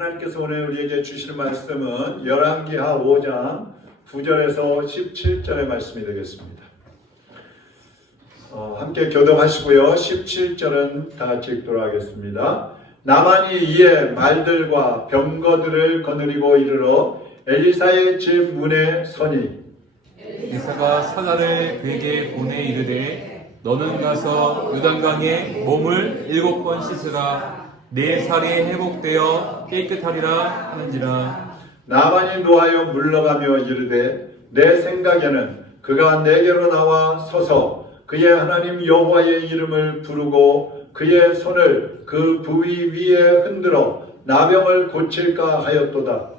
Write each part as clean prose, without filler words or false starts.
하나님께서 오늘 우리에게 주시는 말씀은 열왕기하 5장 9절에서 17절의 말씀이 되겠습니다. 함께 교독하시고요. 17절은 다 같이 읽도록 하겠습니다. 나만이 이에 말들과 병거들을 거느리고 이르러 엘리사의 집 문에 서니 엘리사가 사자를 그에게 보내 이르되 너는 가서 요단강에 몸을 7번 씻으라. 내 살이 회복되어 깨끗하리라 하는지라. 나만이 노하여 물러가며 이르되 내 생각에는 그가 내게로 나와 서서 그의 하나님 여호와의 이름을 부르고 그의 손을 그 부위 위에 흔들어 나병을 고칠까 하였도다.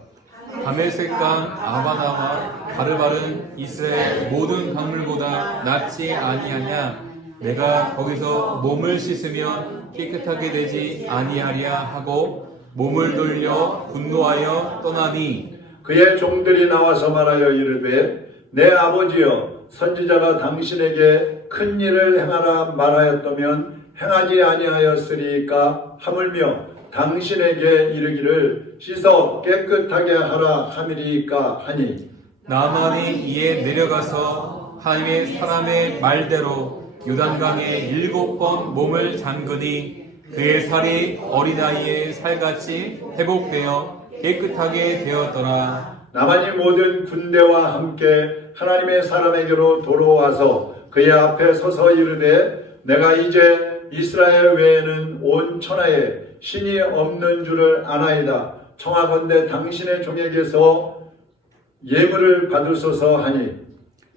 다메섹강 아바다와 가르발은 이스라엘 모든 강물보다 낫지 아니하냐. 내가 거기서 몸을 씻으면 깨끗하게 되지 아니하랴 하고 몸을 돌려 분노하여 떠나니 그의 종들이 나와서 말하여 이르되 내 아버지여 선지자가 당신에게 큰 일을 행하라 말하였다면 행하지 아니하였으리까 하물며 당신에게 이르기를 씻어 깨끗하게 하라 함이리까 하니 나만이 이에 내려가서 하나님의 사람의 말대로 요단강에 7번 몸을 잠그니 그의 살이 어린아이의 살같이 회복되어 깨끗하게 되었더라. 나만이 모든 군대와 함께 하나님의 사람에게로 돌아와서 그의 앞에 서서 이르되 내가 이제 이스라엘 외에는 온 천하에 신이 없는 줄을 아나이다. 청하건대 당신의 종에게서 예물을 받으소서 하니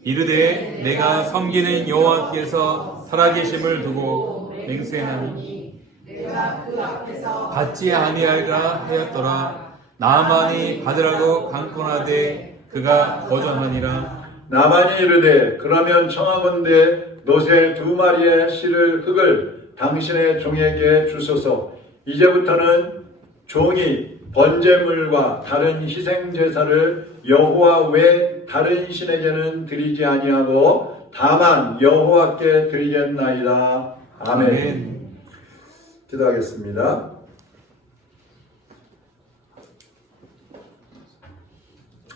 이르되 내가 섬기는 여호와께서 살아계심을 두고 맹세하니 내가 그 앞에서 받지 아니하리라 하였더라. 나만이 받으라고 강권하되 그가 거절하니라. 나만이 이르되 그러면 청하건대 노새 2마리의 흙을 당신의 종에게 주소서. 이제부터는 종이 번제물과 다른 희생제사를 여호와 외 다른 신에게는 드리지 아니하고 다만 여호와께 드리겠나이다. 아멘. 기도하겠습니다.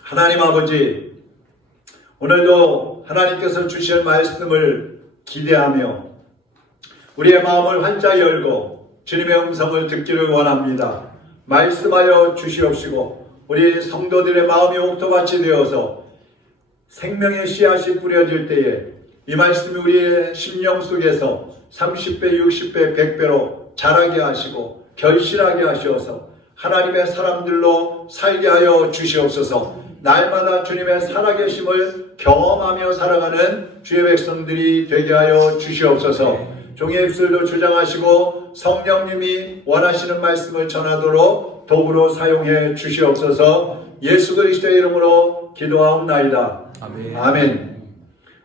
하나님 아버지, 오늘도 하나님께서 주실 말씀을 기대하며 우리의 마음을 활짝 열고 주님의 음성을 듣기를 원합니다. 말씀하여 주시옵시고 우리 성도들의 마음이 옥토밭이 되어서 생명의 씨앗이 뿌려질 때에 이 말씀이 우리의 심령 속에서 30배, 60배, 100배로 자라게 하시고 결실하게 하시어서 하나님의 사람들로 살게 하여 주시옵소서. 날마다 주님의 살아계심을 경험하며 살아가는 주의 백성들이 되게 하여 주시옵소서. 종의 입술도 주장하시고 성령님이 원하시는 말씀을 전하도록 도구로 사용해 주시옵소서. 예수 그리스도의 이름으로 기도하옵나이다. 아멘. 아멘.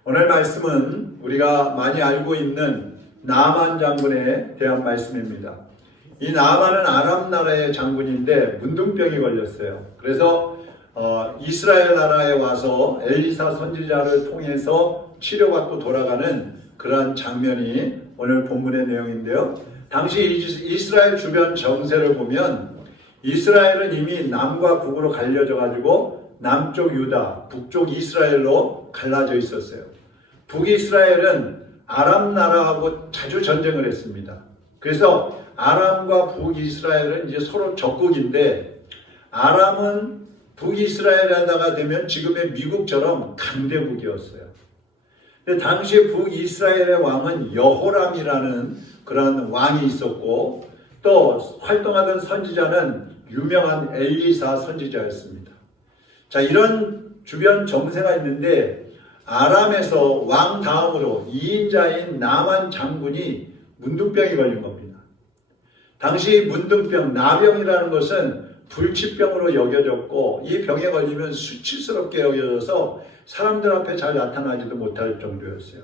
오늘 말씀은 우리가 많이 알고 있는 나만 장군에 대한 말씀입니다. 이 나만은 아람 나라의 장군인데 문둥병이 걸렸어요. 그래서 이스라엘 나라에 와서 엘리사 선지자를 통해서 치료받고 돌아가는 그러한 장면이 오늘 본문의 내용인데요. 당시 이스라엘 주변 정세를 보면 이스라엘은 이미 남과 북으로 갈려져 가지고 남쪽 유다, 북쪽 이스라엘로 갈라져 있었어요. 북이스라엘은 아람 나라하고 자주 전쟁을 했습니다. 그래서 아람과 북이스라엘은 이제 서로 적국인데 아람은 북이스라엘에다가 되면 지금의 미국처럼 강대국이었어요. 근데 당시 북이스라엘의 왕은 여호람이라는 그런 왕이 있었고 또 활동하던 선지자는 유명한 엘리사 선지자였습니다. 자, 이런 주변 정세가 있는데 아람에서 왕 다음으로 2인자인 나만 장군이 문둥병이 걸린 겁니다. 당시 문둥병, 나병이라는 것은 불치병으로 여겨졌고 이 병에 걸리면 수치스럽게 여겨져서 사람들 앞에 잘 나타나지도 못할 정도였어요.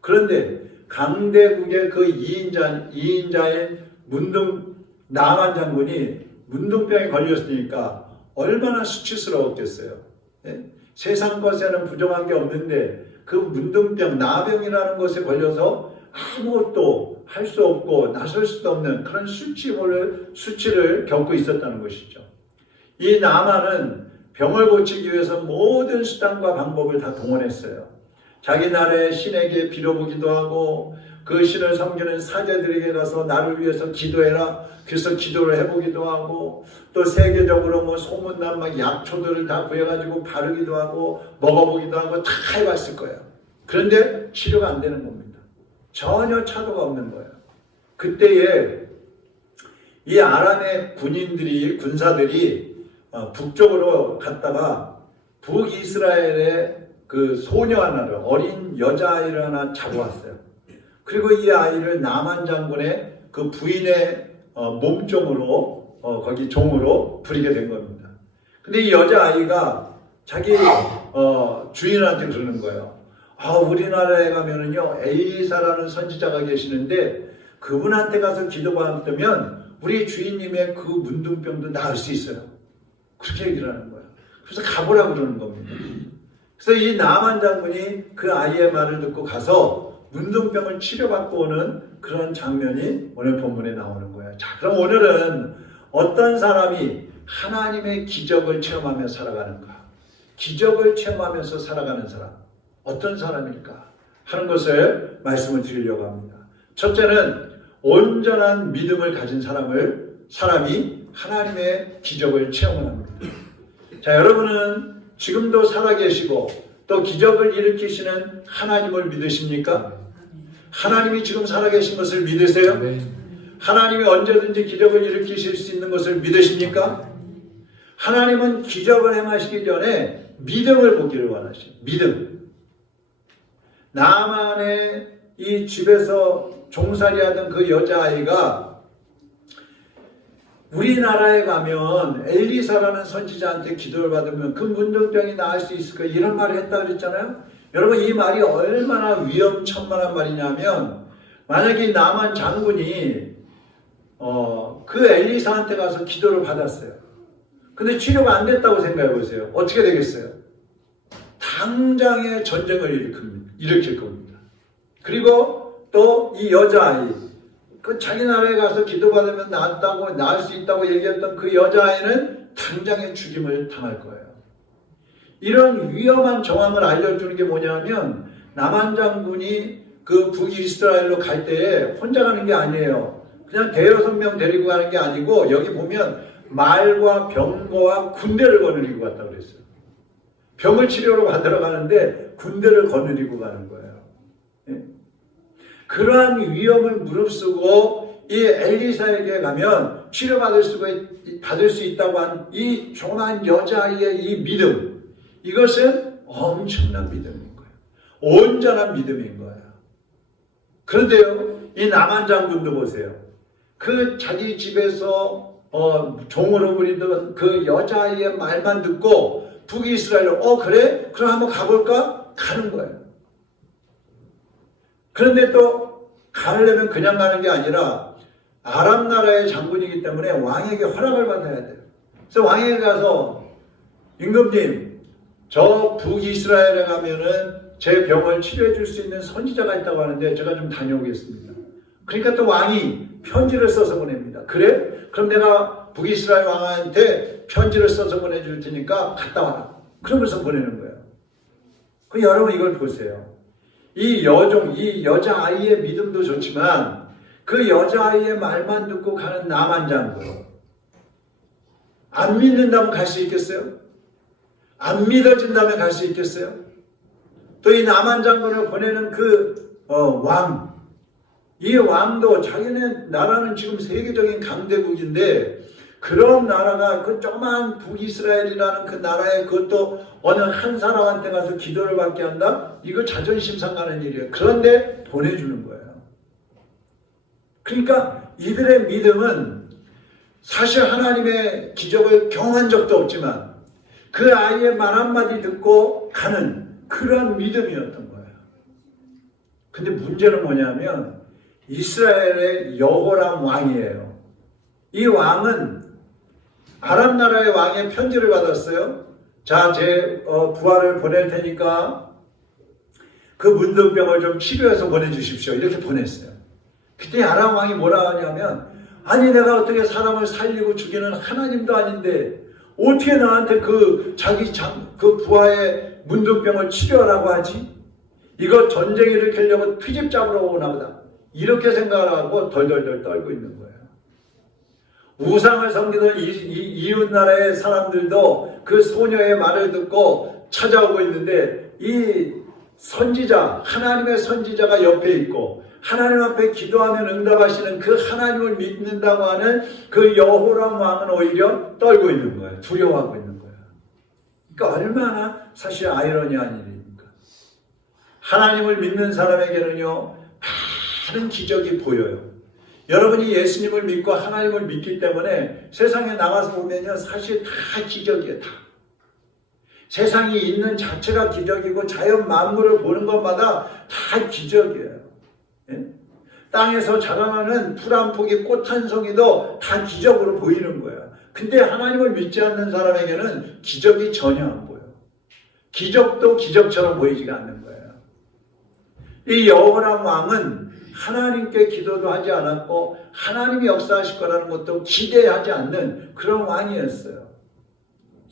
그런데 강대국의 그 2인자인 나만 장군이 문둥병에 걸렸으니까 얼마나 수치스러웠겠어요. 예? 세상 것에는 부정한 게 없는데 그 문둥병, 나병이라는 것에 걸려서 아무것도 할 수 없고 나설 수도 없는 그런 수치를 겪고 있었다는 것이죠. 이 나만은 병을 고치기 위해서 모든 수단과 방법을 다 동원했어요. 자기 나라의 신에게 빌어보기도 하고 그 신을 섬기는 사제들에게 가서 나를 위해서 기도해라. 그래서 기도를 해보기도 하고 또 세계적으로 뭐 소문난 막 약초들을 다 구해가지고 바르기도 하고 먹어보기도 하고 다 해봤을 거예요. 그런데 치료가 안 되는 겁니다. 전혀 차도가 없는 거예요. 그때에 이 아람의 군사들이 북쪽으로 갔다가 북이스라엘의 그 소녀 하나를 어린 여자아이를 하나 잡아왔어요. 그리고 이 아이를 나만 장군의 그 부인의 몸종으로 거기 종으로 부리게 된 겁니다. 근데 이 여자아이가 자기 주인한테 그러는 거예요. 우리나라에 가면은요 엘리사라는 선지자가 계시는데 그분한테 가서 기도받으면 우리 주인님의 그 문둥병도 나을 수 있어요. 그렇게 얘기를 하는 거예요. 그래서 가보라고 그러는 겁니다. 그래서 이 나만 장군이 그 아이의 말을 듣고 가서 문둥병을 치료받고 오는 그런 장면이 오늘 본문에 나오는 거예요. 자, 그럼 오늘은 어떤 사람이 하나님의 기적을 체험하며 살아가는가? 기적을 체험하면서 살아가는 사람, 어떤 사람일까? 하는 것을 말씀을 드리려고 합니다. 첫째는 온전한 믿음을 가진 사람이 하나님의 기적을 체험을 합니다. 자, 여러분은 지금도 살아계시고 또 기적을 일으키시는 하나님을 믿으십니까? 하나님이 지금 살아계신 것을 믿으세요? 하나님이 언제든지 기적을 일으키실 수 있는 것을 믿으십니까? 하나님은 기적을 행하시기 전에 믿음을 보기를 원하시죠. 믿음. 나만의 이 집에서 종살이하던 그 여자아이가 우리나라에 가면 엘리사라는 선지자한테 기도를 받으면 그 문둥병이 나을 수 있을 거야 이런 말을 했다 그랬잖아요. 여러분 이 말이 얼마나 위험천만한 말이냐면 만약에 나만 장군이 그 엘리사한테 가서 기도를 받았어요. 근데 치료가 안 됐다고 생각해 보세요. 어떻게 되겠어요? 당장의 전쟁을 일으킬 겁니다. 그리고 또 이 여자아이 그 자기 나라에 가서 기도받으면 나을 수 있다고 얘기했던 그 여자아이는 당장의 죽임을 당할 거예요. 이런 위험한 정황을 알려주는 게 뭐냐면 나만 장군이 그 북이스라엘로 갈 때에 혼자 가는 게 아니에요. 그냥 대여섯 명 데리고 가는 게 아니고 여기 보면 말과 병거와 군대를 거느리고 갔다고 그랬어요. 병을 치료로 받으러 가는데 군대를 거느리고 가는 거예요. 그러한 위험을 무릅쓰고 이 엘리사에게 가면 치료받을 수 있다고 한 이 조그만 여자아이의 이 믿음, 이것은 엄청난 믿음인 거예요. 온전한 믿음인 거예요. 그런데요, 이 나만 장군도 보세요. 그 자기 집에서 종으로 부리던 그 여자아이의 말만 듣고 북이스라엘로 그래? 그럼 한번 가볼까? 가는 거예요. 그런데 또 가려면 그냥 가는 게 아니라 아람 나라의 장군이기 때문에 왕에게 허락을 받아야 돼요. 그래서 왕에게 가서 임금님, 저 북이스라엘에 가면은 제 병을 치료해 줄 수 있는 선지자가 있다고 하는데 제가 좀 다녀오겠습니다. 그러니까 또 왕이 편지를 써서 보냅니다. 그래? 그럼 내가 북이스라엘 왕한테 편지를 써서 보내줄 테니까 갔다 와라. 그러면서 보내는 거예요. 그 여러분 이걸 보세요. 이 여자아이의 믿음도 좋지만 그 여자아이의 말만 듣고 가는 나만 장군. 안 믿는다면 갈 수 있겠어요? 안 믿어진다면 갈 수 있겠어요? 또 이 나만 장군을 보내는 그 왕. 이 왕도 자기네 나라는 지금 세계적인 강대국인데 그런 나라가 그 조그만 북이스라엘이라는 그 나라에 그것도 어느 한 사람한테 가서 기도를 받게 한다? 이거 자존심 상하는 일이에요. 그런데 보내주는 거예요. 그러니까 이들의 믿음은 사실 하나님의 기적을 경험한 적도 없지만 그 아이의 말 한마디 듣고 가는 그런 믿음이었던 거예요. 근데 문제는 뭐냐면 이스라엘의 여호람 왕이에요. 이 왕은 아람 나라의 왕의 편지를 받았어요. 자, 제 부하를 보낼 테니까 그 문둥병을 좀 치료해서 보내주십시오. 이렇게 보냈어요. 그때 아람 왕이 뭐라 하냐면 아니 내가 어떻게 사람을 살리고 죽이는 하나님도 아닌데 어떻게 나한테 그 그 부하의 문둥병을 치료하라고 하지? 이거 전쟁 일으키려고 트집 잡으러 오나 보다. 이렇게 생각을 하고 덜덜덜 떨고 있는 거예요. 우상을 섬기던 이웃 나라의 사람들도 그 소녀의 말을 듣고 찾아오고 있는데, 이 선지자, 하나님의 선지자가 옆에 있고 하나님 앞에 기도하면 응답하시는 그 하나님을 믿는다고 하는 그 여호람 왕은 오히려 떨고 있는 거예요. 두려워하고 있는 거예요. 그러니까 얼마나 사실 아이러니한 일입니까? 하나님을 믿는 사람에게는요, 많은 기적이 보여요. 여러분이 예수님을 믿고 하나님을 믿기 때문에 세상에 나가서 보면요, 사실 다 기적이에요. 다. 세상이 있는 자체가 기적이고 자연 만물을 보는 것마다 다 기적이에요. 예? 땅에서 자라나는 풀 한 포기, 꽃 한 송이도 다 기적으로 보이는 거예요. 근데 하나님을 믿지 않는 사람에게는 기적이 전혀 안 보여요. 기적도 기적처럼 보이지가 않는 거예요. 이 여호람 왕은 하나님께 기도도 하지 않았고 하나님이 역사하실 거라는 것도 기대하지 않는 그런 왕이었어요.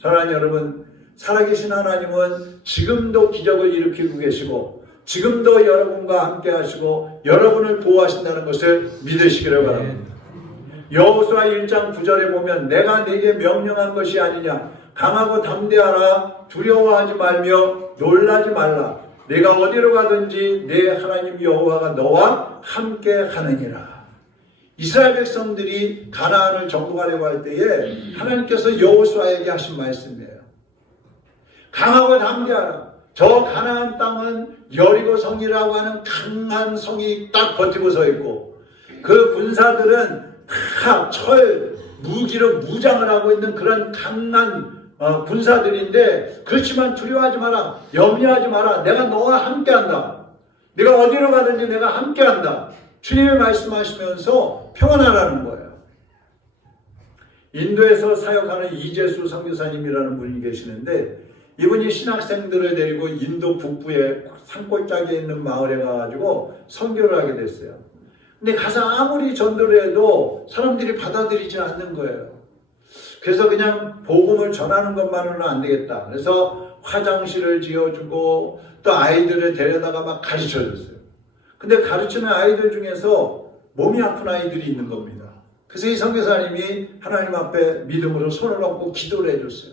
사랑하는 여러분, 살아계신 하나님은 지금도 기적을 일으키고 계시고 지금도 여러분과 함께 하시고 여러분을 보호하신다는 것을 믿으시기를 바랍니다. 여호수아 1장 9절에 보면 내가 네게 명령한 것이 아니냐, 강하고 담대하라, 두려워하지 말며 놀라지 말라, 내가 어디로 가든지 내 하나님 여호와가 너와 함께 하느니라. 이스라엘 백성들이 가나안을 정복하려고 할 때에 하나님께서 여호수아에게 하신 말씀이에요. 강하고 담대하라. 저 가나안 땅은 여리고 성이라고 하는 강한 성이 딱 버티고 서 있고 그 군사들은 다 무기로 무장을 하고 있는 그런 강한 군사들인데, 그렇지만 두려워하지 마라, 염려하지 마라, 내가 너와 함께한다, 네가 어디로 가든지 내가 함께한다, 주님이 말씀하시면서 평안하라는 거예요. 인도에서 사역하는 이재수 선교사님이라는 분이 계시는데, 이분이 신학생들을 데리고 인도 북부의 산골짜기에 있는 마을에 가가지고 선교를 하게 됐어요. 근데 가서 아무리 전도를 해도 사람들이 받아들이지 않는 거예요. 그래서 그냥 복음을 전하는 것만으로는 안 되겠다. 그래서 화장실을 지어주고 또 아이들을 데려다가 막 가르쳐줬어요. 근데 가르치는 아이들 중에서 몸이 아픈 아이들이 있는 겁니다. 그래서 이 선교사님이 하나님 앞에 믿음으로 손을 얹고 기도를 해줬어요.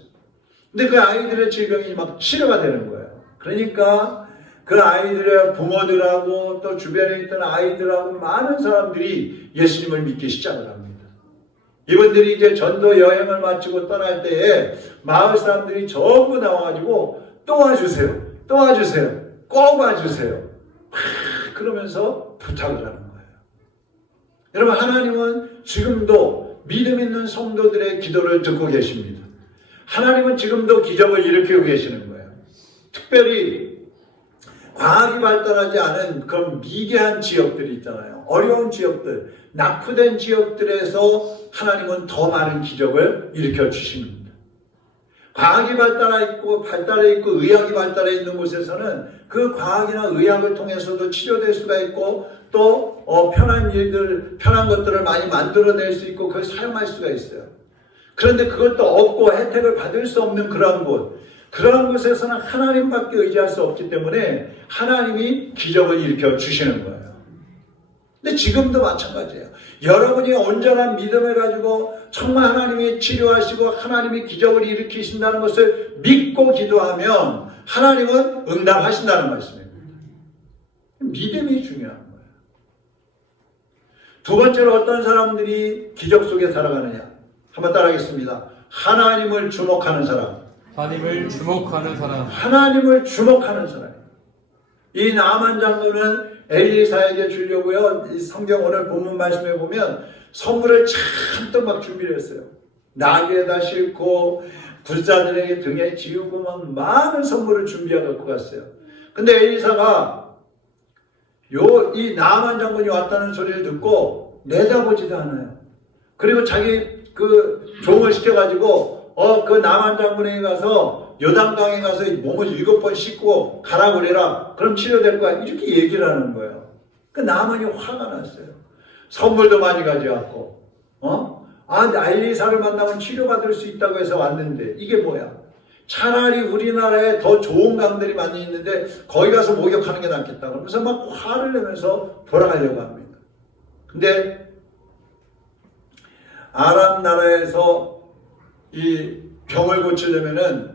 근데 그 아이들의 질병이 막 치료가 되는 거예요. 그러니까 그 아이들의 부모들하고 또 주변에 있던 아이들하고 많은 사람들이 예수님을 믿기 시작을 합니다. 이분들이 이제 전도 여행을 마치고 떠날 때에 마을 사람들이 전부 나와가지고 또 와주세요, 또 와주세요, 꼭 와주세요, 그러면서 부탁을 하는 거예요. 여러분, 하나님은 지금도 믿음 있는 성도들의 기도를 듣고 계십니다. 하나님은 지금도 기적을 일으키고 계시는 거예요. 특별히 과학이 발달하지 않은 그런 미개한 지역들이 있잖아요. 어려운 지역들, 낙후된 지역들에서 하나님은 더 많은 기적을 일으켜 주십니다. 과학이 발달해 있고 의학이 발달해 있는 곳에서는 그 과학이나 의학을 통해서도 치료될 수가 있고 또 편한 것들을 많이 만들어낼 수 있고 그걸 사용할 수가 있어요. 그런데 그것도 없고 혜택을 받을 수 없는 그러한 곳에서는 하나님밖에 의지할 수 없기 때문에 하나님이 기적을 일으켜 주시는 거예요. 근데 지금도 마찬가지예요. 여러분이 온전한 믿음을 가지고 정말 하나님이 치료하시고 하나님이 기적을 일으키신다는 것을 믿고 기도하면 하나님은 응답하신다는 말씀입니다. 믿음이 중요한 거예요. 두 번째로 어떤 사람들이 기적 속에 살아가느냐. 한번 따라하겠습니다. 하나님을 주목하는 사람. 하나님을 주목하는 사람. 하나님을 주목하는 사람. 이 나만 장로는 엘리사에게 주려고요. 이 성경 오늘 본문 말씀에 보면 선물을 잔뜩 막 준비를 했어요. 나귀에다 싣고 불사들에게 등에 지우고 막 많은 선물을 준비해 갖고 갔어요. 근데 엘리사가 이 나만 장군이 왔다는 소리를 듣고 내다보지도 않아요. 그리고 자기 그 종을 시켜가지고 그 나만 장군에게 가서 요단강에 가서 몸을 7번 씻고 가라 그래라. 그럼 치료될 거야. 이렇게 얘기를 하는 거예요. 그 나만이 화가 났어요. 선물도 많이 가져왔고 엘리사를 만나면 치료받을 수 있다고 해서 왔는데 이게 뭐야? 차라리 우리나라에 더 좋은 강들이 많이 있는데 거기 가서 목욕하는 게 낫겠다. 그러면서 막 화를 내면서 돌아가려고 합니다. 근데 아람 나라에서 이 병을 고치려면은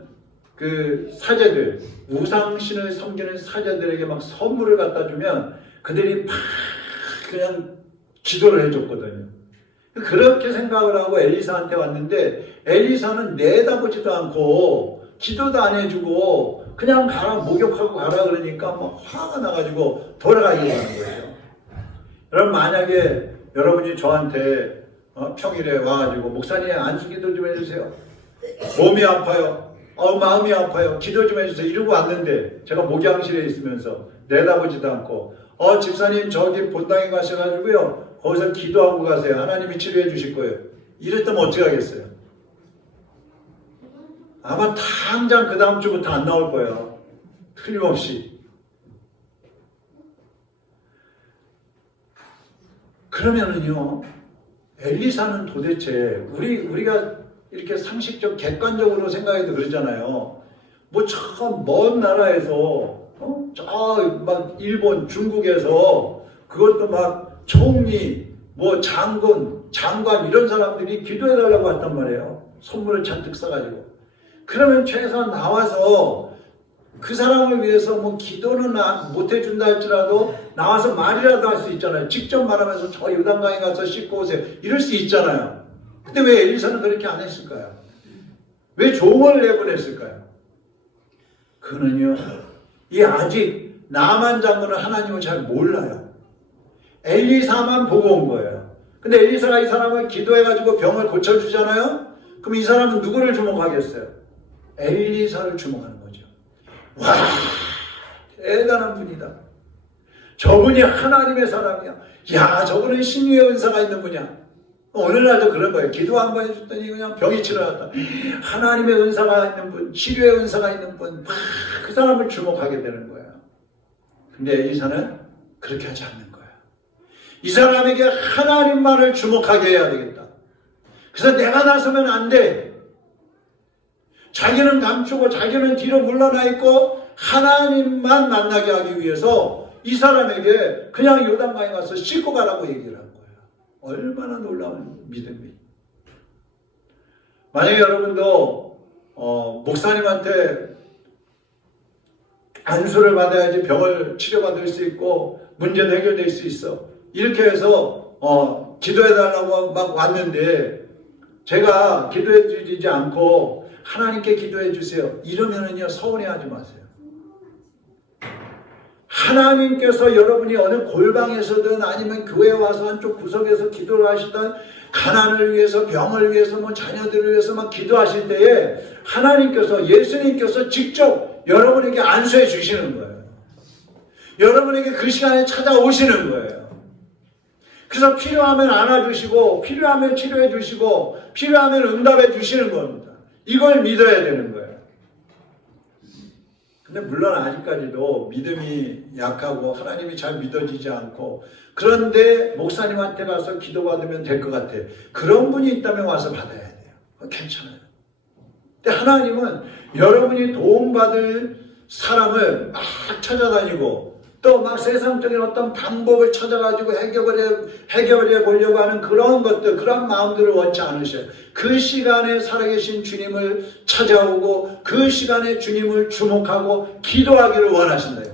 그 사제들, 우상신을 섬기는 사제들에게 막 선물을 갖다 주면 그들이 막 그냥 기도를 해줬거든요. 그렇게 생각을 하고 엘리사한테 왔는데 엘리사는 내다보지도 않고 기도도 안 해주고 그냥 가라, 목욕하고 가라 그러니까 막 화가 나가지고 돌아가려고 하는 거예요. 여러분, 만약에 여러분이 저한테 평일에 와가지고 목사님 안수기도 좀 해주세요. 몸이 아파요. 마음이 아파요. 기도 좀 해주세요. 이러고 왔는데 제가 목양실에 있으면서 내다보지도 않고 집사님 저기 본당에 가셔가지고요. 거기서 기도하고 가세요. 하나님이 치료해 주실 거예요. 이랬다면 어떻게 하겠어요? 아마 당장 그 다음 주부터 안 나올 거예요. 틀림없이. 그러면은요, 엘리사는 도대체 우리가 이렇게 상식적 객관적으로 생각해도 그러잖아요. 뭐 참 먼 나라에서 저 막 일본, 중국에서 그것도 막 총리, 뭐 장관 이런 사람들이 기도해달라고 왔단 말이에요. 선물을 잔뜩 싸가지고. 그러면 최소한 나와서 그 사람을 위해서 뭐 기도는 못 해준다 할지라도 나와서 말이라도 할 수 있잖아요. 직접 말하면서 저 요단강에 가서 씻고 오세요. 이럴 수 있잖아요. 근데 왜 엘리사는 그렇게 안 했을까요? 왜 종을 내보냈을까요? 그는요, 아직 나만 장군은 하나님을 잘 몰라요. 엘리사만 보고 온 거예요. 근데 엘리사가 이 사람을 기도해가지고 병을 고쳐주잖아요? 그럼 이 사람은 누구를 주목하겠어요? 엘리사를 주목하는 거죠. 와, 대단한 분이다. 저분이 하나님의 사람이야. 야, 저분은 신유의 은사가 있는 분이야. 오늘날도 그런 거예요. 기도 한 번 해줬더니 그냥 병이 치료났다. 하나님의 은사가 있는 분, 치료의 은사가 있는 분, 그 사람을 주목하게 되는 거예요. 근데 엘리사는 그렇게 하지 않는 거예요. 이 사람에게 하나님만을 주목하게 해야 되겠다. 그래서 내가 나서면 안 돼. 자기는 감추고 자기는 뒤로 물러나 있고 하나님만 만나게 하기 위해서 이 사람에게 그냥 요단강에 가서 씻고 가라고 얘기를 한 거예요. 얼마나 놀라운 믿음이. 만약에 여러분도 목사님한테 안수를 받아야지 병을 치료받을 수 있고 문제도 해결될 수 있어. 이렇게 해서 기도해달라고 막 왔는데 제가 기도해 주지 않고 하나님께 기도해 주세요. 이러면은요, 서운해하지 마세요. 하나님께서 여러분이 어느 골방에서든 아니면 교회에 와서 한쪽 구석에서 기도를 하시든 가난을 위해서, 병을 위해서, 뭐 자녀들을 위해서 막 기도하실 때에 하나님께서, 예수님께서 직접 여러분에게 안수해 주시는 거예요. 여러분에게 그 시간에 찾아오시는 거예요. 그래서 필요하면 안아주시고, 필요하면 치료해 주시고, 필요하면 응답해 주시는 겁니다. 이걸 믿어야 되는 거예요. 근데 물론 아직까지도 믿음이 약하고 하나님이 잘 믿어지지 않고, 그런데 목사님한테 가서 기도받으면 될 것 같아. 그런 분이 있다면 와서 받아야 돼요. 괜찮아요. 근데 하나님은 여러분이 도움받을 사람을 막 찾아다니고 또 막 세상적인 어떤 방법을 찾아가지고 해결해 보려고 하는 그런 것들, 그런 마음들을 원치 않으셔요. 그 시간에 살아계신 주님을 찾아오고 그 시간에 주님을 주목하고 기도하기를 원하신다.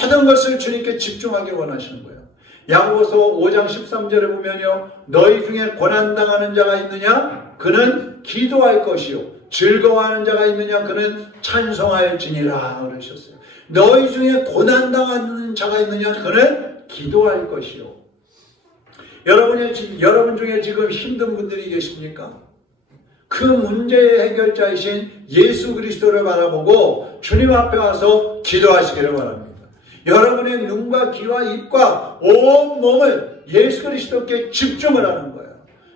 모든 것을 주님께 집중하기 원하시는 거예요. 야고보서 5장 13절에 보면요, 너희 중에 고난당하는 자가 있느냐? 그는 기도할 것이요. 즐거워하는 자가 있느냐? 그는 찬송할지니라 그러셨어요. 너희 중에 고난당하는 자가 있느냐? 그는 기도할 것이요. 여러분 중에 지금 힘든 분들이 계십니까? 그 문제의 해결자이신 예수 그리스도를 바라보고 주님 앞에 와서 기도하시기를 바랍니다. 여러분의 눈과 귀와 입과 온 몸을 예수 그리스도께 집중을 하는 거예요.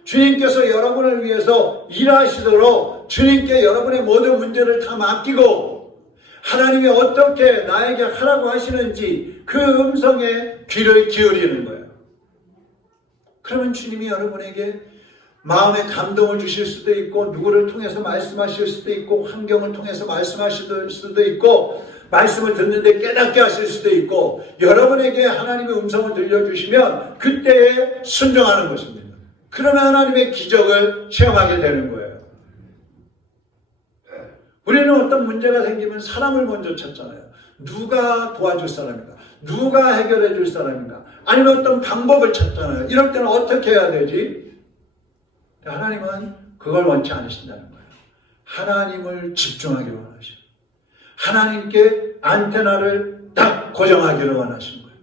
주님께서 여러분을 위해서 일하시도록 주님께 여러분의 모든 문제를 다 맡기고 하나님이 어떻게 나에게 하라고 하시는지 그 음성에 귀를 기울이는 거예요. 그러면 주님이 여러분에게 마음에 감동을 주실 수도 있고, 누구를 통해서 말씀하실 수도 있고, 환경을 통해서 말씀하실 수도 있고, 말씀을 듣는데 깨닫게 하실 수도 있고, 여러분에게 하나님의 음성을 들려주시면 그때에 순종하는 것입니다. 그러면 하나님의 기적을 체험하게 되는 거예요. 우리는 어떤 문제가 생기면 사람을 먼저 찾잖아요. 누가 도와줄 사람인가? 누가 해결해 줄 사람인가? 아니면 어떤 방법을 찾잖아요. 이럴 때는 어떻게 해야 되지? 하나님은 그걸 원치 않으신다는 거예요. 하나님을 집중하기를 원하시고, 하나님께 안테나를 딱 고정하기를 원하시는 거예요.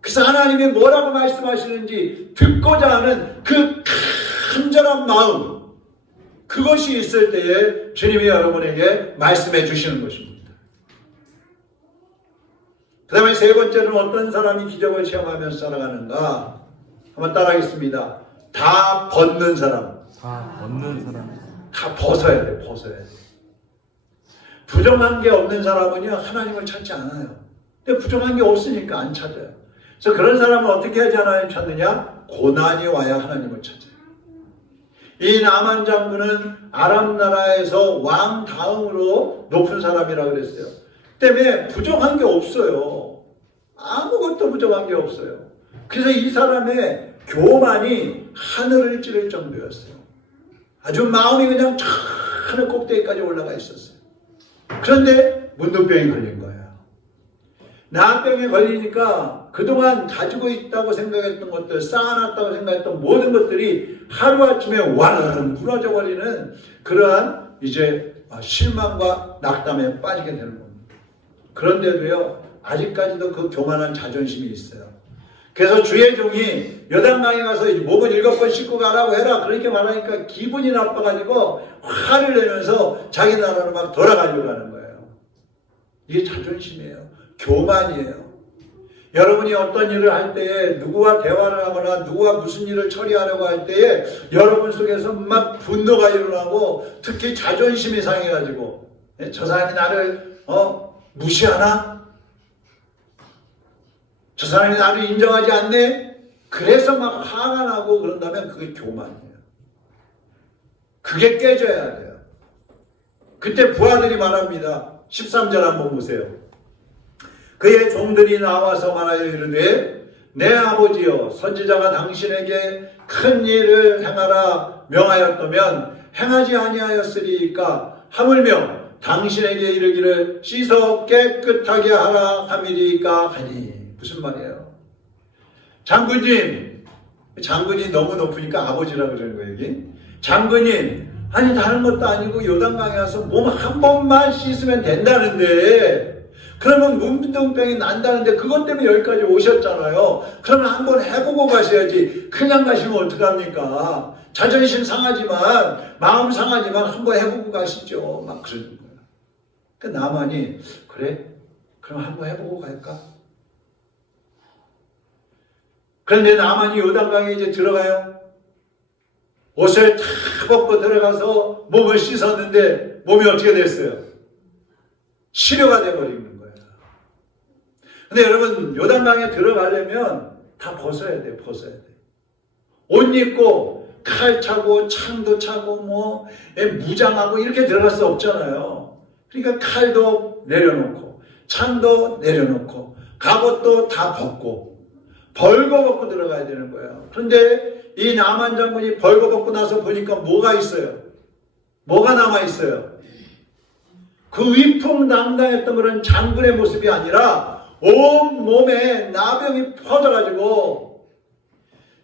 그래서 하나님이 뭐라고 말씀하시는지 듣고자 하는 그 간절한 마음, 그것이 있을 때에 주님이 여러분에게 말씀해 주시는 것입니다. 그 다음에 세 번째는 어떤 사람이 기적을 체험하면서 살아가는가? 한번 따라하겠습니다. 다 벗는 사람. 다 얻는 사람. 다 벗어야 돼, 벗어야 돼. 부정한 게 없는 사람은요, 하나님을 찾지 않아요. 근데 부정한 게 없으니까 안 찾아요. 그래서 그런 사람은 어떻게 하지 하나님 찾느냐? 고난이 와야 하나님을 찾아요. 이 나만 장군은 아람 나라에서 왕 다음으로 높은 사람이라고 그랬어요. 때문에 부정한 게 없어요. 아무것도 부정한 게 없어요. 그래서 이 사람의 교만이 하늘을 찌를 정도였어요. 아주 마음이 그냥 저 하늘 꼭대기까지 올라가 있었어요. 그런데 문둥병이 걸린 거예요. 나병에 걸리니까 그동안 가지고 있다고 생각했던 것들, 쌓아놨다고 생각했던 모든 것들이 하루아침에 와르르 무너져 버리는 그러한 이제 실망과 낙담에 빠지게 되는 겁니다. 그런데도요, 아직까지도 그 교만한 자존심이 있어요. 그래서 주의 종이 요단강에 가서 몸을 7번 씻고 가라고 해라, 그렇게 말하니까 기분이 나빠가지고 화를 내면서 자기 나라로 막 돌아가려고 하는 거예요. 이게 자존심이에요. 교만이에요. 여러분이 어떤 일을 할 때에 누구와 대화를 하거나 누구와 무슨 일을 처리하려고 할 때에 여러분 속에서 막 분노가 일어나고, 특히 자존심이 상해가지고 저 사람이 나를 무시하나? 저 사람이 나를 인정하지 않네? 그래서 막 화가 나고 그런다면 그게 교만이에요. 그게 깨져야 돼요. 그때 부하들이 말합니다. 13절 한번 보세요. 그의 종들이 나와서 말하여 이르되 내 아버지여, 선지자가 당신에게 큰 일을 행하라 명하였다면 행하지 아니하였으리이까? 하물며 당신에게 이르기를 씻어 깨끗하게 하라 함이리이까 하니. 무슨 말이에요? 장군님, 장군이 너무 높으니까 아버지라고 그러는 거예요, 여기. 장군님, 아니 다른 것도 아니고 요단강에 가서 몸 한 번만 씻으면 된다는데, 그러면 문둥병이 난다는데 그것 때문에 여기까지 오셨잖아요. 그러면 한번 해보고 가셔야지. 그냥 가시면 어떡합니까? 자존심 상하지만, 마음 상하지만 한번 해보고 가시죠. 막 그러는 거예요. 그 나만이 그래? 그럼 한번 해보고 갈까? 그런데 나만이 요단강에 이제 들어가요. 옷을 탁 벗고 들어가서 몸을 씻었는데 몸이 어떻게 됐어요? 치료가 돼버리는 거예요. 근데 여러분, 요단강에 들어가려면 다 벗어야 돼요. 벗어야 돼요. 옷 입고 칼 차고 창도 차고 무장하고 이렇게 들어갈 수 없잖아요. 그러니까 칼도 내려놓고 창도 내려놓고 갑옷도 다 벗고 벌거벗고 들어가야 되는 거예요. 그런데 이 나만 장군이 벌거벗고 나서 보니까 뭐가 있어요? 뭐가 남아있어요? 그 위풍당당했던 그런 장군의 모습이 아니라 온 몸에 나병이 퍼져가지고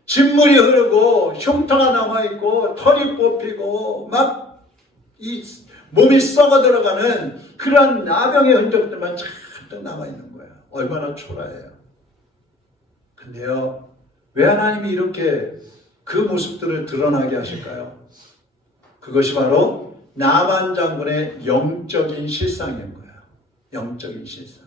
진물이 흐르고 흉터가 남아있고 털이 뽑히고 막 이 몸이 썩어 들어가는 그런 나병의 흔적들만 잔뜩 남아있는 거예요. 얼마나 초라해요. 근데요, 왜 하나님이 이렇게 그 모습들을 드러나게 하실까요? 그것이 바로 나만 장군의 영적인 실상인 거예요. 영적인 실상.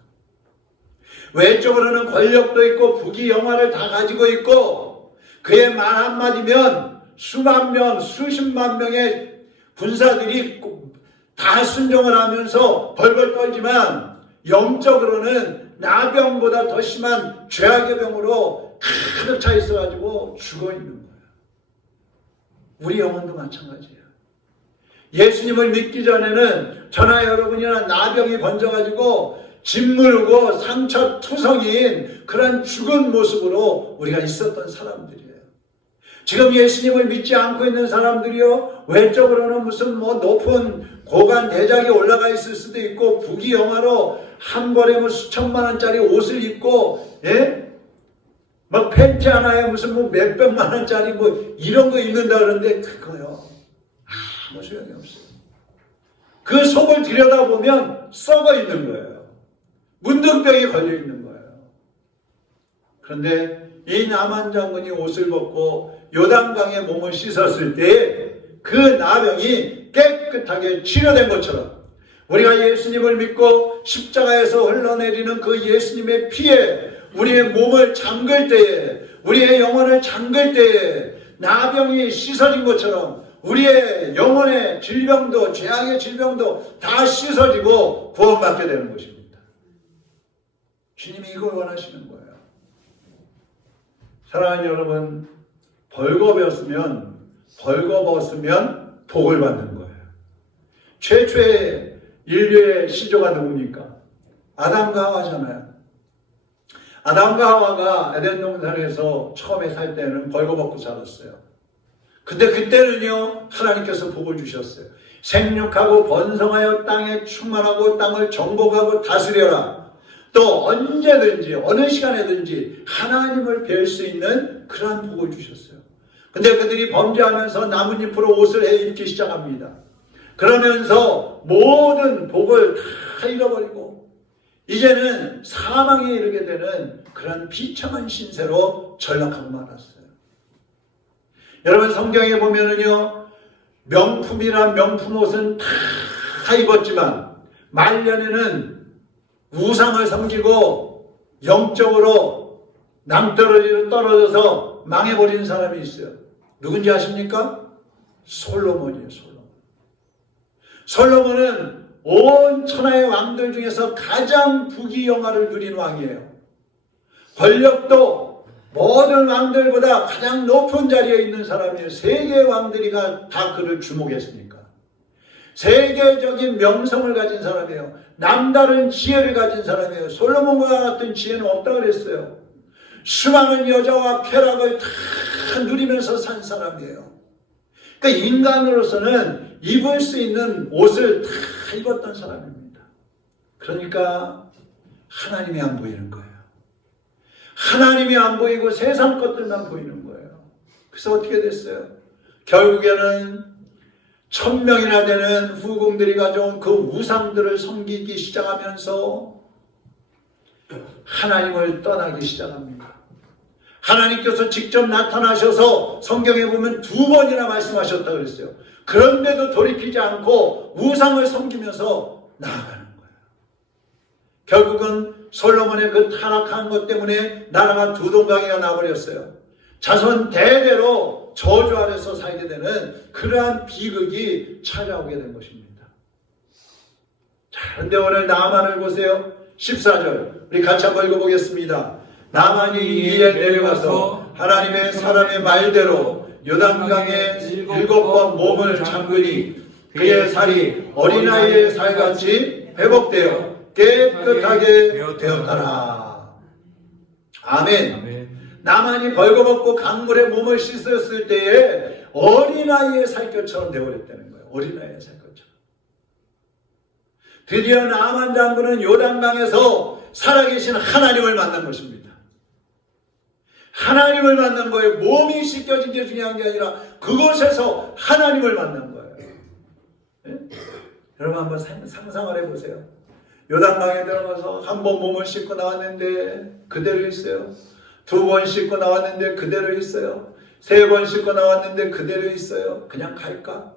외적으로는 권력도 있고 부귀 영화를 다 가지고 있고, 그의 말 한마디면 수만 명, 수십만 명의 군사들이 다 순종을 하면서 벌벌 떨지만 영적으로는 나병보다 더 심한 죄악의 병으로 가득 차 있어가지고 죽어 있는 거예요. 우리 영혼도 마찬가지예요. 예수님을 믿기 전에는 저나 여러분이나 나병이 번져가지고 짓무르고 상처투성인 그런 죽은 모습으로 우리가 있었던 사람들이에요. 지금 예수님을 믿지 않고 있는 사람들이요, 외적으로는 무슨 높은 고관 대작이 올라가 있을 수도 있고 부귀영화로 한 벌에 수천만 원짜리 옷을 입고, 막 팬티 하나에 무슨 몇백만 원짜리 이런 거 입는다 그러는데 그거요 아무 소용이 없어요. 그 속을 들여다보면 썩어 있는 거예요. 문둥병이 걸려 있는 거예요. 그런데 이 나만 장군이 옷을 벗고 요단강에 몸을 씻었을 때 그 나병이 깨끗하게 치료된 것처럼 우리가 예수님을 믿고 십자가에서 흘러내리는 그 예수님의 피에 우리의 몸을 잠글 때에, 우리의 영혼을 잠글 때에 나병이 씻어진 것처럼 우리의 영혼의 질병도, 죄악의 질병도 다 씻어지고 구원받게 되는 것입니다. 주님이 이걸 원하시는 거예요. 사랑하는 여러분, 벌거벗으면 복을 받는 거예요. 최초의 인류의 시조가 누굽니까? 아담과 하와잖아요. 아담과 하와가 에덴 동산에서 처음에 살 때는 벌거벗고 살았어요. 근데 그때는요, 하나님께서 복을 주셨어요. 생육하고 번성하여 땅에 충만하고 땅을 정복하고 다스려라. 또 언제든지 어느 시간에든지 하나님을 뵐 수 있는 그러한 복을 주셨어요. 근데 그들이 범죄하면서 나뭇잎으로 옷을 해입기 시작합니다. 그러면서 모든 복을 다 잃어버리고 이제는 사망에 이르게 되는 그런 비참한 신세로 전락하고 말았어요. 여러분, 성경에 보면은요, 명품이란 명품 옷은 다 입었지만 말년에는 우상을 섬기고 영적으로 낭떠러지로 떨어져서 망해버리는 사람이 있어요. 누군지 아십니까? 솔로몬이에요. 솔로몬은 온 천하의 왕들 중에서 가장 부귀영화를 누린 왕이에요. 권력도 모든 왕들보다 가장 높은 자리에 있는 사람이에요. 세계의 왕들이 다 그를 주목했으니까. 세계적인 명성을 가진 사람이에요. 남다른 지혜를 가진 사람이에요. 솔로몬과 같은 지혜는 없다고 그랬어요. 수많은 여자와 쾌락을 다 누리면서 산 사람이에요. 그러니까 인간으로서는 입을 수 있는 옷을 다 입었던 사람입니다. 그러니까 하나님이 안 보이는 거예요. 하나님이 안 보이고 세상 것들만 보이는 거예요. 그래서 어떻게 됐어요? 결국에는 1000명이나 되는 후궁들이 가져온 그 우상들을 섬기기 시작하면서 하나님을 떠나기 시작합니다. 하나님께서 직접 나타나셔서 성경에 보면 2번이나 말씀하셨다고 그랬어요. 그런데도 돌이키지 않고 우상을 섬기면서 나아가는 거예요. 결국은 솔로몬의 그 타락한 것 때문에 나라가 두동강이가 나버렸어요. 자손 대대로 저주 아래서 살게 되는 그러한 비극이 찾아오게 된 것입니다. 자, 그런데 오늘 나만을 보세요. 14절 우리 같이 한번 읽어보겠습니다. 나만이 이에 내려가서 하나님의 사람의 말대로 요단강에 7번 몸을 잠그니 그의 살이 어린아이의 살같이 회복되어 깨끗하게 되었더라. 아멘. 나만이 벌거벗고 강물에 몸을 씻었을 때에 어린아이의 살결처럼 되어버렸다는 거예요. 어린아이의 살결처럼. 드디어 나만 장군은 요단강에서 살아계신 하나님을 만난 것입니다. 하나님을 만난 거예요. 몸이 씻겨진 게 중요한 게 아니라 그곳에서 하나님을 만난 거예요. 네? 여러분 한번 상상을 해보세요. 요단강에 들어가서 한 번 몸을 씻고 나왔는데 그대로 있어요. 2번 씻고 나왔는데 그대로 있어요. 3번 씻고 나왔는데 그대로 있어요. 그냥 갈까?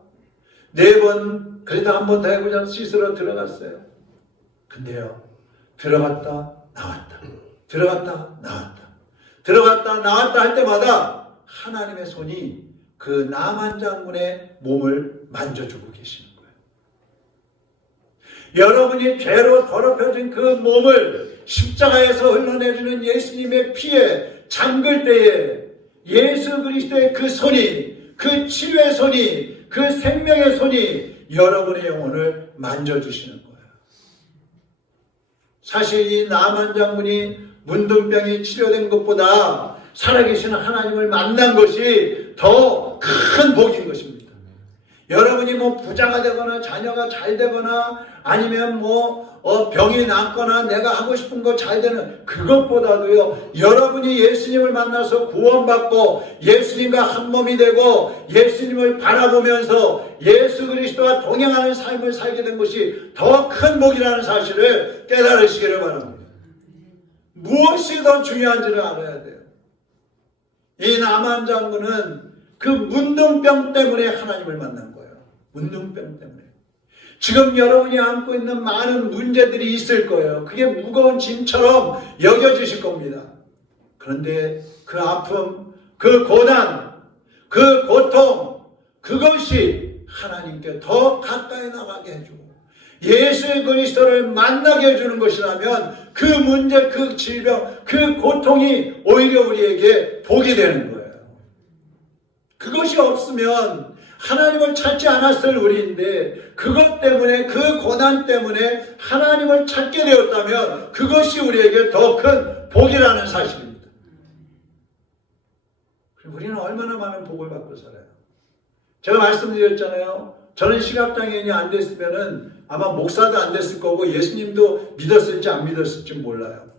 4번 그래도 한 번 더 해보자 씻으러 들어갔어요. 근데요, 들어갔다 나왔다 들어갔다 나왔다 들어갔다 나왔다 할 때마다 하나님의 손이 그 나만 장군의 몸을 만져주고 계시는 거예요. 여러분이 죄로 더럽혀진 그 몸을 십자가에서 흘러내리는 예수님의 피에 잠글 때에 예수 그리스도의 그 손이, 그 치료의 손이, 그 생명의 손이 여러분의 영혼을 만져주시는 거예요. 사실 이 나만 장군이 문둥병이 치료된 것보다 살아계시는 하나님을 만난 것이 더 큰 복인 것입니다. 여러분이 뭐 부자가 되거나 자녀가 잘 되거나 아니면 병이 낫거나 내가 하고 싶은 거 잘 되는 그것보다도요, 여러분이 예수님을 만나서 구원받고 예수님과 한 몸이 되고 예수님을 바라보면서 예수 그리스도와 동행하는 삶을 살게 된 것이 더 큰 복이라는 사실을 깨달으시기를 바랍니다. 무엇이 더 중요한지를 알아야 돼요. 이 나만 장군은 그 문둥병 때문에 하나님을 만난 거예요. 문둥병 때문에. 지금 여러분이 안고 있는 많은 문제들이 있을 거예요. 그게 무거운 짐처럼 여겨지실 겁니다. 그런데 그 아픔, 그 고난, 그 고통, 그것이 하나님께 더 가까이 나가게 해주고 예수 그리스도를 만나게 해주는 것이라면 그 문제, 그 질병, 그 고통이 오히려 우리에게 복이 되는 거예요. 그것이 없으면 하나님을 찾지 않았을 우리인데 그것 때문에, 그 고난 때문에 하나님을 찾게 되었다면 그것이 우리에게 더 큰 복이라는 사실입니다. 우리는 얼마나 많은 복을 받고 살아요. 제가 말씀드렸잖아요. 저는 시각장애인이 안 됐으면은 아마 목사도 안 됐을 거고 예수님도 믿었을지 안 믿었을지 몰라요.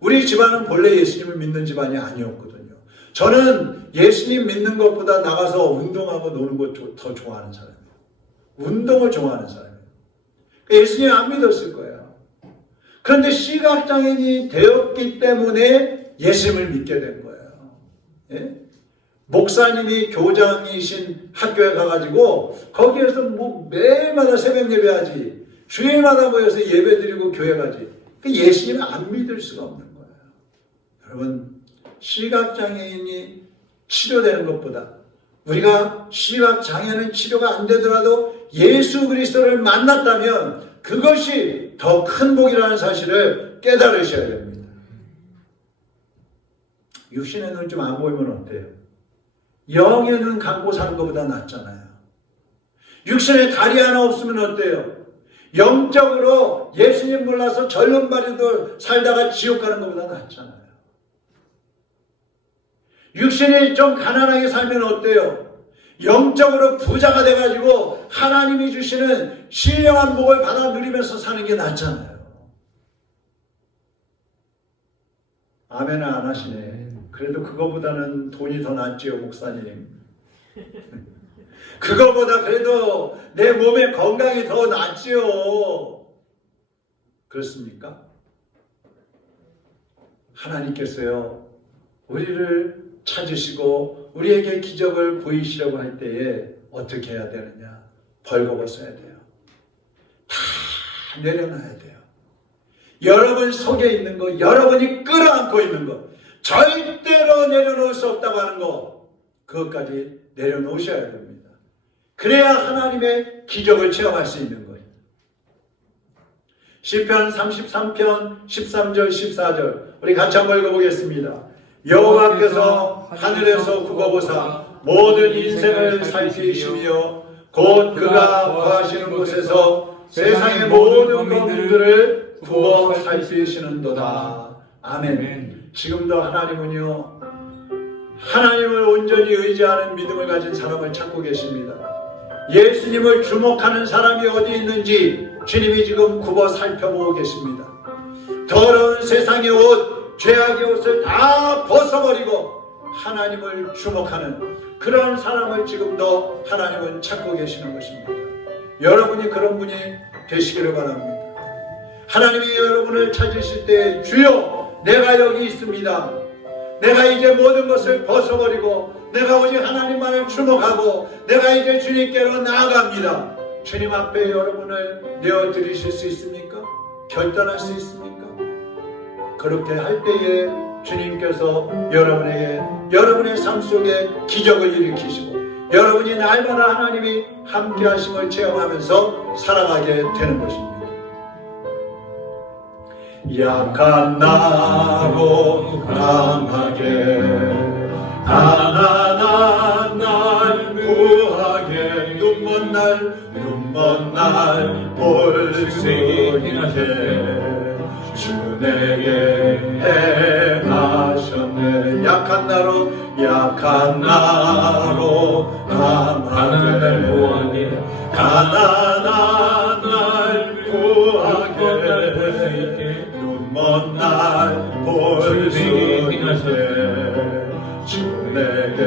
우리 집안은 본래 예수님을 믿는 집안이 아니었거든요. 저는 예수님 믿는 것보다 나가서 운동하고 노는 것 더 좋아하는 사람이에요. 운동을 좋아하는 사람이에요. 예수님 안 믿었을 거예요. 그런데 시각장애인이 되었기 때문에 예수님을 믿게 된 거예요. 예? 목사님이 교장이신 학교에 가가지고 거기에서 매일마다 새벽 예배하지, 주일마다 모여서 예배드리고 교회 가지. 예수님을 안 믿을 수가 없는 거예요. 여러분, 시각장애인이 치료되는 것보다 우리가 시각장애는 치료가 안 되더라도 예수 그리스도를 만났다면 그것이 더 큰 복이라는 사실을 깨달으셔야 됩니다. 육신의 눈 좀 안 보이면 어때요? 영의 눈 감고 사는 것보다 낫잖아요. 육신에 다리 하나 없으면 어때요? 영적으로 예수님 몰라서 절름발이도 살다가 지옥 가는 것보다 낫잖아요. 육신이 좀 가난하게 살면 어때요? 영적으로 부자가 돼가지고 하나님이 주시는 신령한 복을 받아 누리면서 사는 게 낫잖아요. 아멘은 안 하시네. 그래도 그거보다는 돈이 더 낫지요, 목사님. 그거보다 그래도 내 몸의 건강이 더 낫지요. 그렇습니까? 하나님께서요, 우리를 찾으시고 우리에게 기적을 보이시려고 할 때에 어떻게 해야 되느냐? 벌거벗어야 돼요. 다 내려놔야 돼요. 여러분 속에 있는 거, 여러분이 끌어안고 있는 거, 절대로 내려놓을 수 없다고 하는 거, 그것까지 내려놓으셔야 됩니다. 그래야 하나님의 기적을 체험할 수 있는 거예요. 시편 33편 13절 14절 우리 같이 한번 읽어보겠습니다. 여호와께서 하늘에서 굽어보사 모든 인생을 살피시며 곧 그가 거하시는 곳에서 세상의 모든 것들을 두어 살피시는도다. 아멘. 지금도 하나님은요, 하나님을 온전히 의지하는 믿음을 가진 사람을 찾고 계십니다. 예수님을 주목하는 사람이 어디 있는지 주님이 지금 굽어 살펴보고 계십니다. 더러운 세상의 옷, 죄악의 옷을 다 벗어버리고 하나님을 주목하는 그런 사람을 지금도 하나님은 찾고 계시는 것입니다. 여러분이 그런 분이 되시기를 바랍니다. 하나님이 여러분을 찾으실 때 주여 내가 여기 있습니다. 내가 이제 모든 것을 벗어버리고 내가 오직 하나님만을 주목하고 내가 이제 주님께로 나아갑니다. 주님 앞에 여러분을 내어드리실 수 있습니까? 결단할 수 있습니까? 그렇게 할 때에 주님께서 여러분에게 여러분의 삶 속에 기적을 일으키시고 여러분이 날마다 하나님이 함께 하심을 체험하면서 살아가게 되는 것입니다. 약한 나로 강하게 가난한 날 구하게 눈먼 날 볼 수 있게 주 내게 행하셨네. 약한 나로 강하게 가난한 날 구하게 눈먼 날 볼 수 있게 주 내게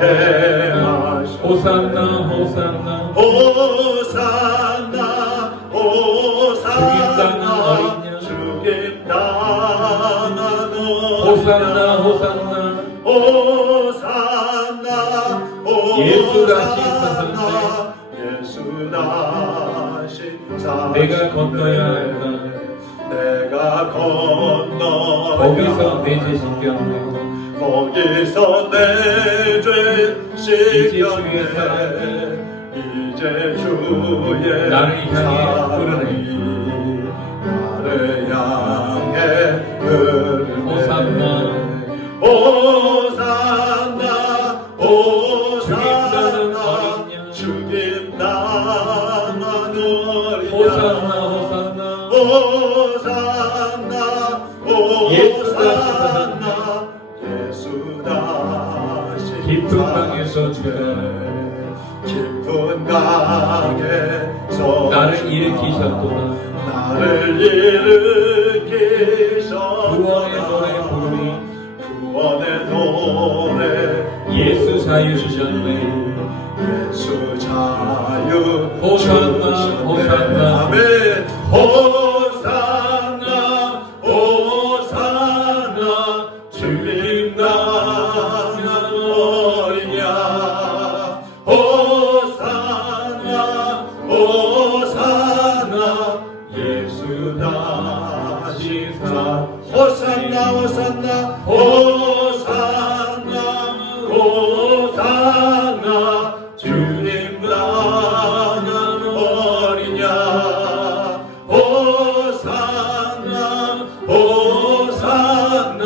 행하셨네. 호산나 호산나 호산나 호산나 죽임 당한 호산나 호산나 호산나 예수 다시 예수 다시 사셨네. 내가 건너야 한다. 내가 건너야 거기서 내 죄 씻겼네. 거기서 내 죄 씻겼네. 이제 주의 나를 향해 흐르네. 나를 향해 흐르네. 호산나 호산나 죽임당한 호산나 어린양. 죽임당한 어린양. 호산나 호산나 호산나 예수 호산나 예수 다시 깊은 강에서 깊은 강에서 나를 일으키셨도다. 나를 일으키셨도다. 구원의 노래 부르리. 구원의 노래 예수 자유 주셨네. 예수 자유 호산나, 주셨네. 호산나. 아멘. 호산나 호산나 주님 당한 어린 양. 호산나 호산나 예수 다시 사. 호산나 호산나 호산나 호산나 주님 당한 어린 양. 호산나 호산나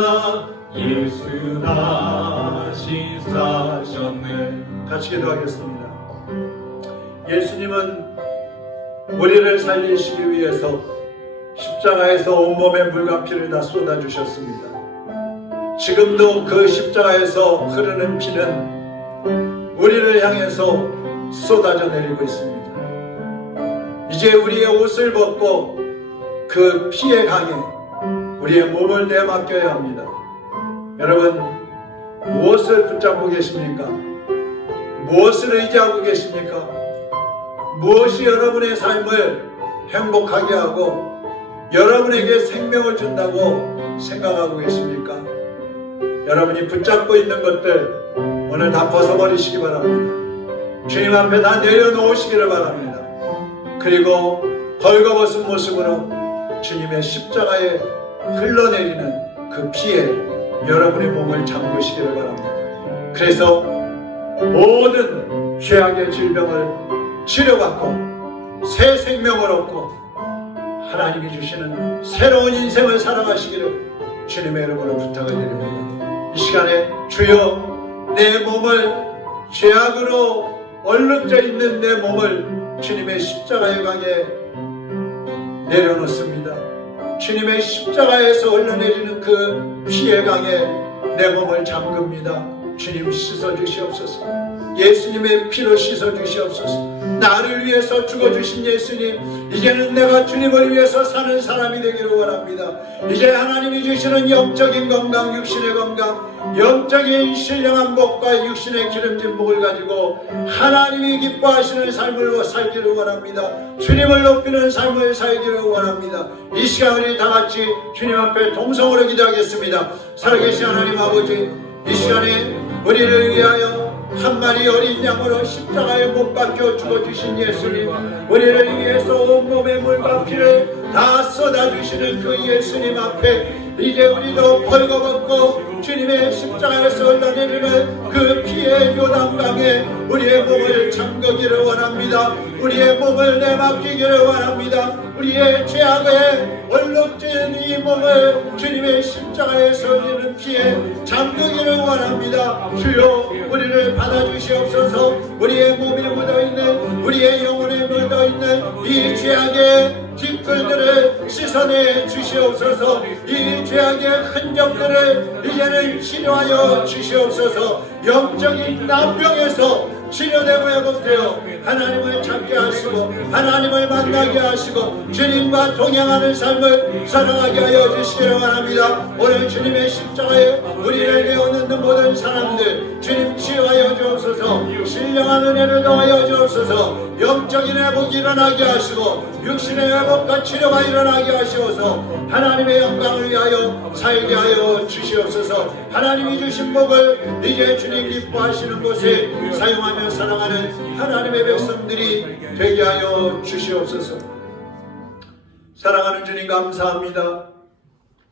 예수 다시 사셨네. 같이 기도하겠습니다. 예수님은 우리를 살리시기 위해서 십자가에서 온몸에 물과 피를 다 쏟아주셨습니다. 지금도 그 십자가에서 흐르는 피는 우리를 향해서 쏟아져 내리고 있습니다. 이제 우리의 옷을 벗고 그 피의 강에 우리의 몸을 내맡겨야 합니다. 여러분, 무엇을 붙잡고 계십니까? 무엇을 의지하고 계십니까? 무엇이 여러분의 삶을 행복하게 하고 여러분에게 생명을 준다고 생각하고 계십니까? 여러분이 붙잡고 있는 것들 오늘 다 벗어버리시기 바랍니다. 주님 앞에 다 내려놓으시기를 바랍니다. 그리고 벌거벗은 모습으로 주님의 십자가에 흘러내리는 그 피에 여러분의 몸을 잠그시기를 바랍니다. 그래서 모든 죄악의 질병을 치료받고 새 생명을 얻고 하나님이 주시는 새로운 인생을 살아가시기를 주님의 이름으로 부탁을 드립니다. 이 시간에 주여 내 몸을 죄악으로 얼룩져 있는 내 몸을 주님의 십자가의 강에 내려놓습니다. 주님의 십자가에서 흘러내리는 그 피의 강에 내 몸을 잠깁니다. 주님 씻어주시옵소서. 예수님의 피로 씻어주시옵소서. 나를 위해서 죽어주신 예수님, 이제는 내가 주님을 위해서 사는 사람이 되기를 원합니다. 이제 하나님이 주시는 영적인 건강, 육신의 건강, 영적인 신령한 목과 육신의 기름진 목을 가지고 하나님이 기뻐하시는 삶을 살기를 원합니다. 주님을 높이는 삶을 살기를 원합니다. 이 시간 우리 다같이 주님 앞에 동성으로 기도하겠습니다. 살아계신 하나님 아버지, 이 시간에 우리를 위하여 한 마리 어린 양으로 십자가에 못 박혀 죽어주신 예수님, 우리를 위해서 온몸의 물과 피를 다 쏟아주시는 그 예수님 앞에 이제 우리도 벌거벗고 주님의 십자가에서 흘러내리는 그 피의 요단강에 우리의 몸을 잠그기를 원합니다. 원합니다. 우리의 몸을 내맡기기를 원합니다. 우리의 죄악에 얼룩진 이 몸을 주님의 십자가에서 흘리는 피에 잠그기를 원합니다. 주여 우리를 받아주시옵소서. 우리의 몸에 묻어있는 우리의 영혼에 묻어있는 이 죄악의 뒷글들을 씻어내 주시옵소서. 이 죄악의 흔적들을 이제는 치료하여 주시옵소서. 영적인 난병에서 치료되고 회복되어 하나님을 찾게 하시고 하나님을 만나게 하시고 주님과 동행하는 삶을 살아가게 하여 주시기를 원합니다. 오늘 주님의 십자가에 우리를 내어놓는 모든 사람들 주님 치유하여 주옵소서. 신령한 은혜를 더하여 주옵소서. 영적인 회복이 일어나게 하시고 육신의 회복과 치료가 일어나게 하시옵소서. 하나님의 영광을 위하여 살게 하여 주시옵소서. 하나님이 주신 복을 이제 주님 기뻐하시는 곳에 사용하며 살아가는 하나님의 백성들이 되게 하여 주시옵소서. 사랑하는 주님 감사합니다.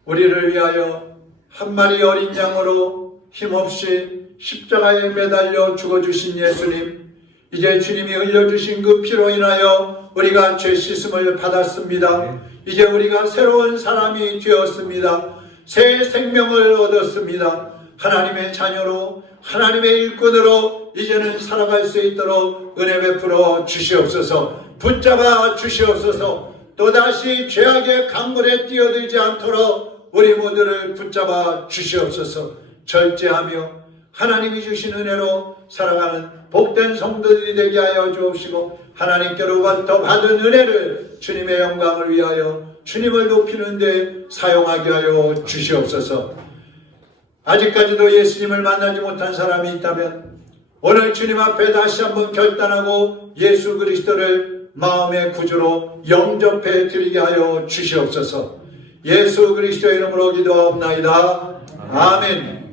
우리를 위하여 한 마리 어린 양으로 힘없이 십자가에 매달려 죽어주신 예수님, 이제 주님이 흘려주신 그 피로 인하여 우리가 죄 씻음을 받았습니다. 이제 우리가 새로운 사람이 되었습니다. 새 생명을 얻었습니다. 하나님의 자녀로 하나님의 일꾼으로 이제는 살아갈 수 있도록 은혜 베풀어 주시옵소서. 붙잡아 주시옵소서. 또다시 죄악의 강물에 뛰어들지 않도록 우리 모두를 붙잡아 주시옵소서. 절제하며 하나님이 주신 은혜로 살아가는 복된 성도들이 되게 하여 주옵시고 하나님께로부터 받은 은혜를 주님의 영광을 위하여 주님을 높이는 데 사용하게 하여 주시옵소서. 아직까지도 예수님을 만나지 못한 사람이 있다면 오늘 주님 앞에 다시 한번 결단하고 예수 그리스도를 마음의 구주로 영접해 드리게 하여 주시옵소서. 예수 그리스도의 이름으로 기도하옵나이다. 아멘.